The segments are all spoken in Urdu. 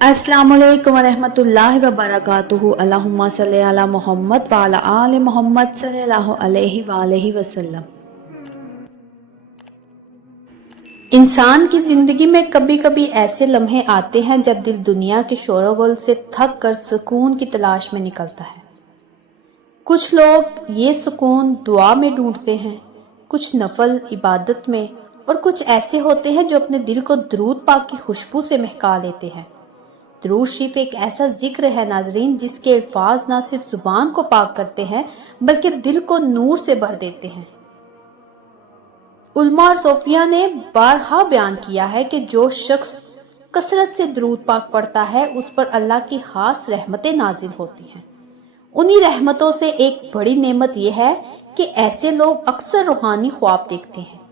السلام علیکم ورحمۃ اللہ وبرکاتہ۔ اللہم صلی علی محمد وعلی آل محمد صلی اللہ علیہ وآلہ وسلم۔ انسان کی زندگی میں کبھی کبھی ایسے لمحے آتے ہیں جب دل دنیا کے شور و غل سے تھک کر سکون کی تلاش میں نکلتا ہے۔ کچھ لوگ یہ سکون دعا میں ڈھونڈتے ہیں، کچھ نفل عبادت میں، اور کچھ ایسے ہوتے ہیں جو اپنے دل کو درود پاک کی خوشبو سے مہکا لیتے ہیں۔ درود شریف ایک ایسا ذکر ہے ناظرین جس کے الفاظ نہ صرف زبان کو پاک کرتے ہیں بلکہ دل کو نور سے بھر دیتے ہیں۔ علماء اور صوفیاء نے بارہا بیان کیا ہے کہ جو شخص کثرت سے درود پاک پڑھتا ہے اس پر اللہ کی خاص رحمتیں نازل ہوتی ہیں۔ انہی رحمتوں سے ایک بڑی نعمت یہ ہے کہ ایسے لوگ اکثر روحانی خواب دیکھتے ہیں،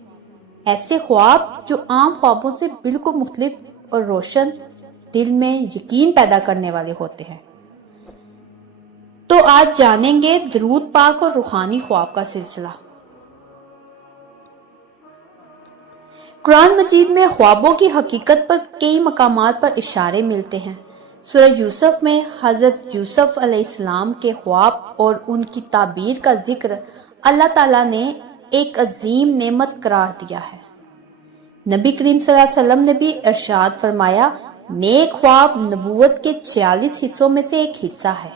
ایسے خواب جو عام خوابوں سے بالکل مختلف اور روشن، دل میں یقین پیدا کرنے والے ہوتے ہیں۔ تو آج جانیں گے درود پاک اور روحانی خواب کا سلسلہ۔ قرآن مجید میں خوابوں کی حقیقت پر کئی مقامات پر اشارے ملتے ہیں۔ سورہ یوسف میں حضرت یوسف علیہ السلام کے خواب اور ان کی تعبیر کا ذکر اللہ تعالیٰ نے ایک عظیم نعمت قرار دیا ہے۔ نبی کریم صلی اللہ علیہ وسلم نے بھی ارشاد فرمایا، نیک خواب نبوت کے 46 حصوں میں سے ایک حصہ ہے۔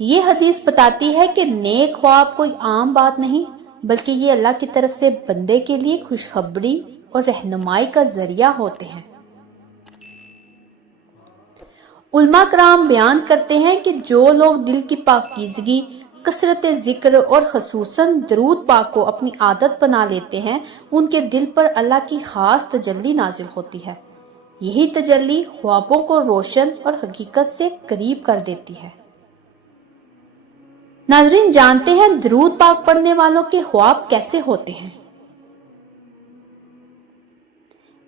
یہ حدیث بتاتی ہے کہ نیک خواب کوئی عام بات نہیں بلکہ یہ اللہ کی طرف سے بندے کے لیے خوشخبری اور رہنمائی کا ذریعہ ہوتے ہیں۔ علماء کرام بیان کرتے ہیں کہ جو لوگ دل کی پاکیزگی، کثرت ذکر اور خصوصاً درود پاک کو اپنی عادت بنا لیتے ہیں، ان کے دل پر اللہ کی خاص تجلی نازل ہوتی ہے۔ یہی تجلی خوابوں کو روشن اور حقیقت سے قریب کر دیتی ہے۔ ناظرین، جانتے ہیں درود پاک پڑھنے والوں کے خواب کیسے ہوتے ہیں۔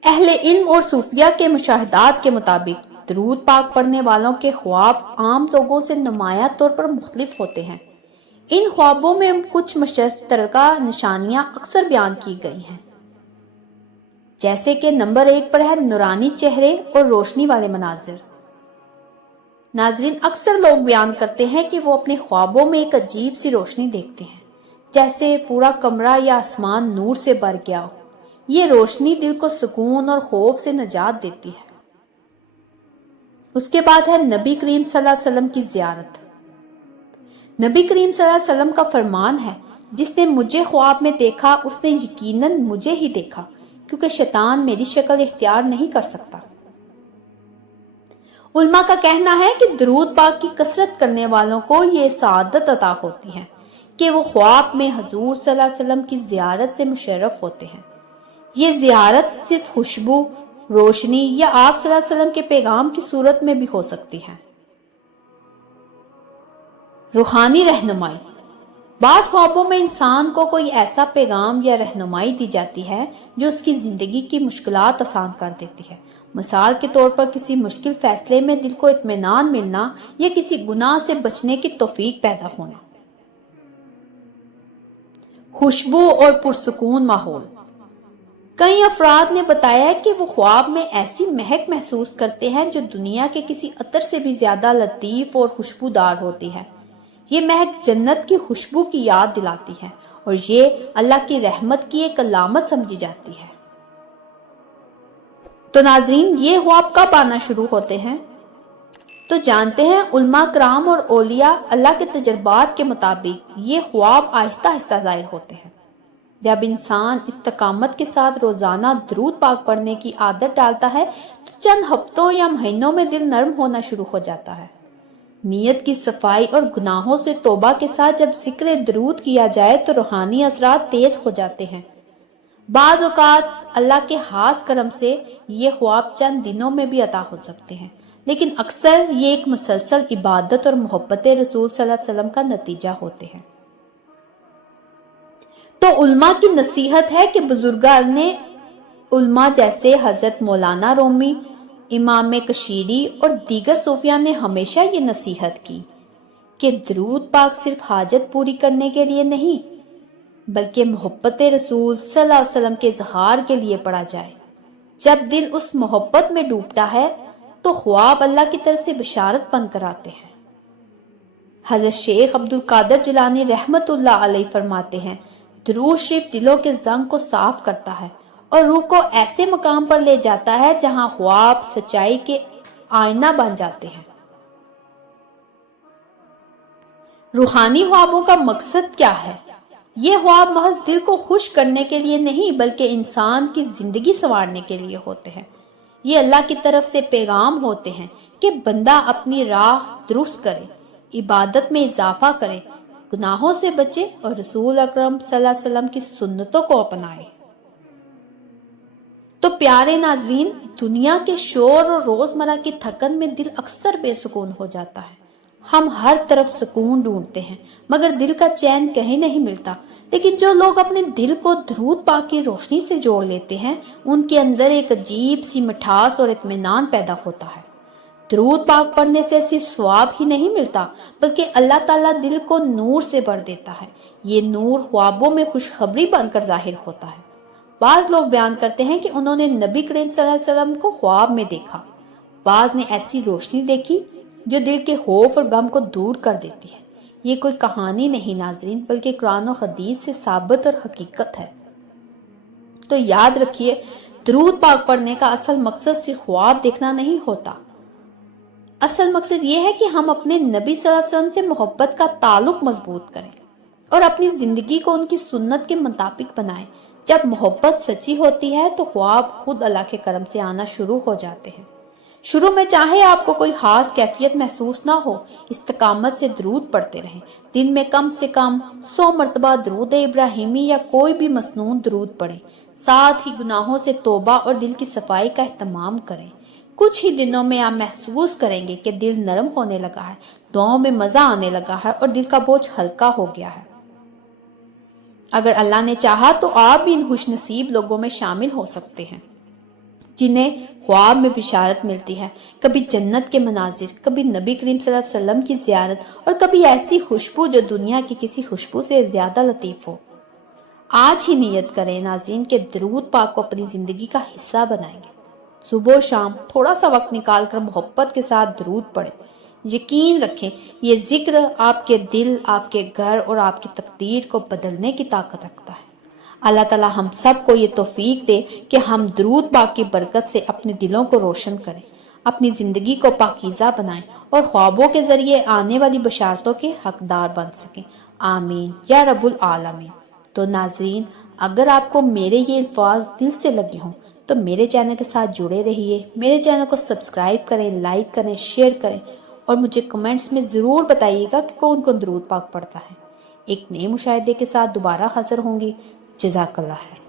اہل علم اور صوفیاء کے مشاہدات کے مطابق درود پاک پڑھنے والوں کے خواب عام لوگوں سے نمایاں طور پر مختلف ہوتے ہیں۔ ان خوابوں میں کچھ مشترکہ نشانیاں اکثر بیان کی گئی ہیں، جیسے کہ نمبر 1 پر ہے نورانی چہرے اور روشنی والے مناظر۔ ناظرین، اکثر لوگ بیان کرتے ہیں کہ وہ اپنے خوابوں میں ایک عجیب سی روشنی دیکھتے ہیں، جیسے پورا کمرہ یا آسمان نور سے بھر گیا ہو۔ یہ روشنی دل کو سکون اور خوف سے نجات دیتی ہے۔ اس کے بعد ہے نبی کریم صلی اللہ علیہ وسلم کی زیارت۔ نبی کریم صلی اللہ علیہ وسلم کا فرمان ہے، جس نے مجھے خواب میں دیکھا اس نے یقیناً مجھے ہی دیکھا، کیونکہ شیطان میری شکل اختیار نہیں کر سکتا۔ علماء کا کہنا ہے کہ درود پاک کی کثرت کرنے والوں کو یہ سعادت عطا ہوتی ہے کہ وہ خواب میں حضور صلی اللہ علیہ وسلم کی زیارت سے مشرف ہوتے ہیں۔ یہ زیارت صرف خوشبو، روشنی یا آپ صلی اللہ علیہ وسلم کے پیغام کی صورت میں بھی ہو سکتی ہے۔ روحانی رہنمائی۔ بعض خوابوں میں انسان کو کوئی ایسا پیغام یا رہنمائی دی جاتی ہے جو اس کی زندگی کی مشکلات آسان کر دیتی ہے۔ مثال کے طور پر کسی مشکل فیصلے میں دل کو اطمینان ملنا یا کسی گناہ سے بچنے کی توفیق پیدا ہونا۔ خوشبو اور پرسکون ماحول۔ کئی افراد نے بتایا کہ وہ خواب میں ایسی مہک محسوس کرتے ہیں جو دنیا کے کسی عطر سے بھی زیادہ لطیف اور خوشبودار ہوتی ہے۔ یہ مہک جنت کی خوشبو کی یاد دلاتی ہے اور یہ اللہ کی رحمت کی ایک علامت سمجھی جاتی ہے۔ تو ناظرین، یہ خواب کب آنا شروع ہوتے ہیں؟ تو جانتے ہیں علماء کرام اور اولیاء اللہ کے تجربات کے مطابق یہ خواب آہستہ آہستہ ظاہر ہوتے ہیں۔ جب انسان استقامت کے ساتھ روزانہ درود پاک پڑھنے کی عادت ڈالتا ہے تو چند ہفتوں یا مہینوں میں دل نرم ہونا شروع ہو جاتا ہے۔ نیت کی صفائی اور گناہوں سے توبہ کے ساتھ جب ذکر درود کیا جائے تو روحانی اثرات تیز ہو جاتے ہیں۔ بعض اوقات اللہ کے خاص کرم سے یہ خواب چند دنوں میں بھی عطا ہو سکتے ہیں، لیکن اکثر یہ ایک مسلسل عبادت اور محبت رسول صلی اللہ علیہ وسلم کا نتیجہ ہوتے ہیں۔ تو علماء کی نصیحت ہے کہ بزرگان علماء جیسے حضرت مولانا رومی، امام کشیری اور دیگر صوفیاء نے ہمیشہ یہ نصیحت کی کہ درود پاک صرف حاجت پوری کرنے کے لیے نہیں بلکہ محبت رسول صلی اللہ علیہ وسلم کے اظہار کے لیے پڑھا جائے۔ جب دل اس محبت میں ڈوبتا ہے تو خواب اللہ کی طرف سے بشارت بن کر آتے ہیں۔ حضرت شیخ عبد القادر جیلانی رحمت اللہ علیہ فرماتے ہیں، درود شریف دلوں کے زنگ کو صاف کرتا ہے اور روح کو ایسے مقام پر لے جاتا ہے جہاں خواب سچائی کے آئینہ بن جاتے ہیں۔ روحانی خوابوں کا مقصد کیا ہے؟ یہ خواب محض دل کو خوش کرنے کے لیے نہیں بلکہ انسان کی زندگی سنوارنے کے لیے ہوتے ہیں۔ یہ اللہ کی طرف سے پیغام ہوتے ہیں کہ بندہ اپنی راہ درست کرے، عبادت میں اضافہ کرے، گناہوں سے بچے اور رسول اکرم صلی اللہ علیہ وسلم کی سنتوں کو اپنائے۔ تو پیارے ناظرین، دنیا کے شور اور روزمرہ کی تھکن میں دل اکثر بے سکون ہو جاتا ہے۔ ہم ہر طرف سکون ڈھونڈتے ہیں مگر دل کا چین کہیں نہیں ملتا، لیکن جو لوگ اپنے دل کو درود پاک کی روشنی سے جوڑ لیتے ہیں ان کے اندر ایک عجیب سی مٹھاس اور اطمینان پیدا ہوتا ہے۔ درود پاک پڑھنے سے صرف ثواب ہی نہیں ملتا بلکہ اللہ تعالیٰ دل کو نور سے بھر دیتا ہے۔ یہ نور خوابوں میں خوشخبری بن کر ظاہر ہوتا ہے۔ بعض لوگ بیان کرتے ہیں کہ انہوں نے نبی کریم صلی اللہ علیہ وسلم کو خواب میں دیکھا۔ بعض نے ایسی روشنی دیکھی جو دل کے خوف اور غم کو دور کر دیتی ہے۔ یہ کوئی کہانی نہیں ناظرین، بلکہ قرآن و حدیث سے ثابت اور حقیقت ہے۔ تو یاد رکھیے، درود پاک پڑھنے کا اصل مقصد صرف خواب دیکھنا نہیں ہوتا۔ اصل مقصد یہ ہے کہ ہم اپنے نبی صلی اللہ علیہ وسلم سے محبت کا تعلق مضبوط کریں اور اپنی زندگی کو ان کی سنت کے مطابق بنائیں۔ جب محبت سچی ہوتی ہے تو خواب خود اللہ کے کرم سے آنا شروع ہو جاتے ہیں۔ شروع میں چاہے آپ کو کوئی خاص کیفیت محسوس نہ ہو، استقامت سے درود پڑھتے رہیں۔ دن میں کم سے کم 100 مرتبہ درود ابراہیمی یا کوئی بھی مسنون درود پڑھیں۔ ساتھ ہی گناہوں سے توبہ اور دل کی صفائی کا اہتمام کریں۔ کچھ ہی دنوں میں آپ محسوس کریں گے کہ دل نرم ہونے لگا ہے، دعاؤں میں مزہ آنے لگا ہے اور دل کا بوجھ ہلکا ہو گیا ہے۔ اگر اللہ نے چاہا تو آپ بھی ان خوش نصیب لوگوں میں شامل ہو سکتے ہیں جنہیں خواب میں بشارت ملتی ہے، کبھی جنت کے مناظر، کبھی نبی کریم صلی اللہ علیہ وسلم کی زیارت اور کبھی ایسی خوشبو جو دنیا کی کسی خوشبو سے زیادہ لطیف ہو۔ آج ہی نیت کریں ناظرین کہ درود پاک کو اپنی زندگی کا حصہ بنائیں گے۔ صبح و شام تھوڑا سا وقت نکال کر محبت کے ساتھ درود پڑھیں۔ یقین رکھیں یہ ذکر آپ کے دل، آپ کے گھر اور آپ کی تقدیر کو بدلنے کی طاقت رکھتا ہے۔ اللہ تعالی ہم سب کو یہ توفیق دے کہ ہم درود پاک کی برکت سے اپنے دلوں کو روشن کریں، اپنی زندگی کو پاکیزہ بنائیں اور خوابوں کے ذریعے آنے والی بشارتوں کے حقدار بن سکیں۔ آمین یا رب العالمین۔ تو ناظرین، اگر آپ کو میرے یہ الفاظ دل سے لگے ہوں تو میرے چینل کے ساتھ جڑے رہیے، میرے چینل کو سبسکرائب کریں، لائک کریں، شیئر کریں اور مجھے کمنٹس میں ضرور بتائیے گا کہ کون کون درود پاک پڑھتا ہے۔ ایک نئے مشاہدے کے ساتھ دوبارہ حاضر ہوں گی۔ جزاک اللہ ہے۔